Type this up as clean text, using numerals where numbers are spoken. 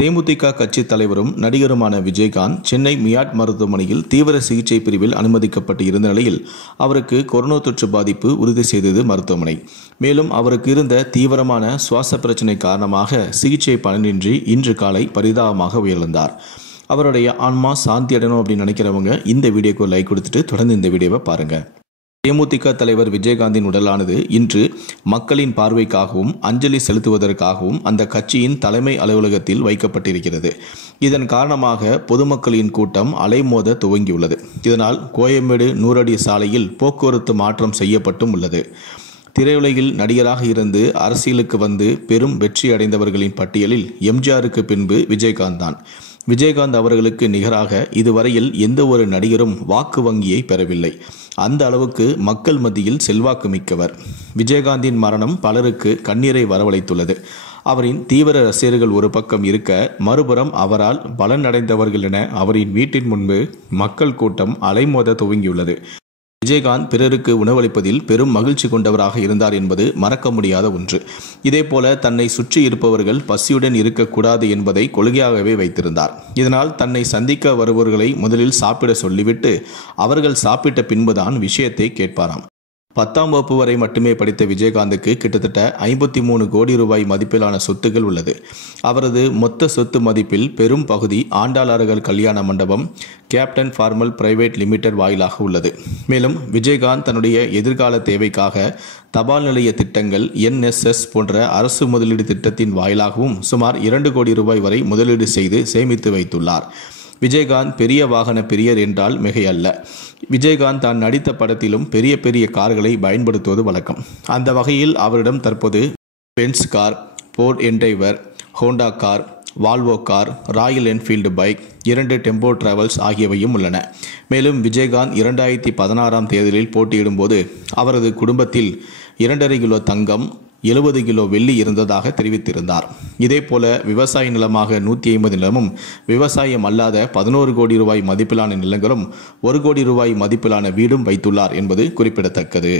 தேமுதிக கட்சி தலைவரும் நடிகருமான விஜயகாந்த் சென்னை மியாட் மருத்துவமனையில் தீவிர சிகிச்சை பிரிவில் அனுமதிக்கப்பட்டு இருந்த நிலையில் அவருக்கு கொரோனா தொற்று பாதிப்பு உறுதி செய்தது மருத்துவமனை. மேலும் அவருக்கு இருந்த தீவிரமான சுவாச பிரச்சினை காரணமாக சிகிச்சை பலனின்றி இன்று காலை பரிதாபமாக உயிரிழந்தார். அவருடைய ஆன்மா சாந்தி அடையணும் அப்படின்னு நினைக்கிறவங்க இந்த வீடியோக்கு லைக் கொடுத்துட்டு தொடர்ந்து இந்த வீடியோவை பாருங்க. தேமுதிக தலைவர் விஜயகாந்தின் உடலானது இன்று மக்களின் பார்வைக்காகவும் அஞ்சலி செலுத்துவதற்காகவும் அந்த கட்சியின் தலைமை அலுவலகத்தில் வைக்கப்பட்டிருக்கிறது. இதன் காரணமாக பொதுமக்களின் கூட்டம் அலைமோத துவங்கியுள்ளது. இதனால் கோயம்பேடு 100 அடி சாலையில் போக்குவரத்து மாற்றம் செய்யப்பட்டும் உள்ளது. திரையுலகில் நடிகராக இருந்து அரசியலுக்கு வந்து பெரும் வெற்றி அடைந்தவர்களின் பட்டியலில் எம்ஜிஆருக்கு பின்பு விஜயகாந்த் தான். விஜயகாந்த் அவர்களுக்கு நிகராக இதுவரையில் எந்த ஒரு நடிகரும் வாக்கு வங்கியை பெறவில்லை. அந்த அளவுக்கு மக்கள் மத்தியில் செல்வாக்கு மிக்கவர். விஜயகாந்தின் மரணம் பலருக்கு கண்ணீரை வரவழைத்துள்ளது. அவரின் தீவிர ரசிகர்கள் ஒரு பக்கம் இருக்க, மறுபுறம் அவரால் பலன் அடைந்தவர்கள் என அவரின் வீட்டின் முன்பு மக்கள் கூட்டம் அலைமோத துவங்கியுள்ளது. விஜயகாந்த் பிறருக்கு உணவளிப்பதில் பெரும் மகிழ்ச்சி கொண்டவராக இருந்தார் என்பது மறக்க முடியாத ஒன்று. இதேபோல தன்னை சுற்றி இருப்பவர்கள் பசியுடன் இருக்கக்கூடாது என்பதை கொள்கையாகவே வைத்திருந்தார். இதனால் தன்னை சந்திக்க வருபவர்களை முதலில் சாப்பிட சொல்லிவிட்டு அவர்கள் சாப்பிட்ட பின்புதான் விஷயத்தை கேட்பாராம். 10ஆம் வகுப்பு வரை மட்டுமே படித்த விஜயகாந்துக்கு கிட்டத்தட்ட 53 கோடி ரூபாய் மதிப்பிலான சொத்துக்கள் உள்ளது. அவரது மொத்த சொத்து மதிப்பில் பெரும் பகுதி ஆண்டாளர்கள் கல்யாண மண்டபம், கேப்டன் ஃபார்மல் பிரைவேட் லிமிடெட் வாயிலாக உள்ளது. மேலும் விஜயகாந்த் தன்னுடைய எதிர்கால தேவைக்காக தபால் நிலைய திட்டங்கள், NSS போன்ற அரசு முதலீடு திட்டத்தின் வாயிலாகவும் சுமார் 2 கோடி ரூபாய் வரை முதலீடு செய்து சேமித்து வைத்துள்ளார். விஜயகாந்த் பெரிய வாகன பிரியர் என்றால் மிகையல்ல. விஜயகாந்த் தான் நடித்த படத்திலும் பெரிய பெரிய கார்களை பயன்படுத்துவது வழக்கம். அந்த வகையில் அவரிடம் தற்போது Benz car, Ford Endeavour, Honda car, Volvo car, Royal Enfield bike, 2 tempo travels ஆகியவையும் உள்ளன. மேலும் விஜயகாந்த் 2016ஆம் தேர்தலில் போட்டியிடும் போது அவரது குடும்பத்தில் 2.5 கிலோ தங்கம், 70 கிலோ வெள்ளி இருந்ததாக தெரிவித்திருந்தார். இதேபோல விவசாய நிலமாக 150 நிலமும், விவசாயம் அல்லாத 11 கோடி ரூபாய் மதிப்பிலான நிலங்களும், 1 கோடி ரூபாய் மதிப்பிலான வீடும் வைத்துள்ளார் என்பது குறிப்பிடத்தக்கது.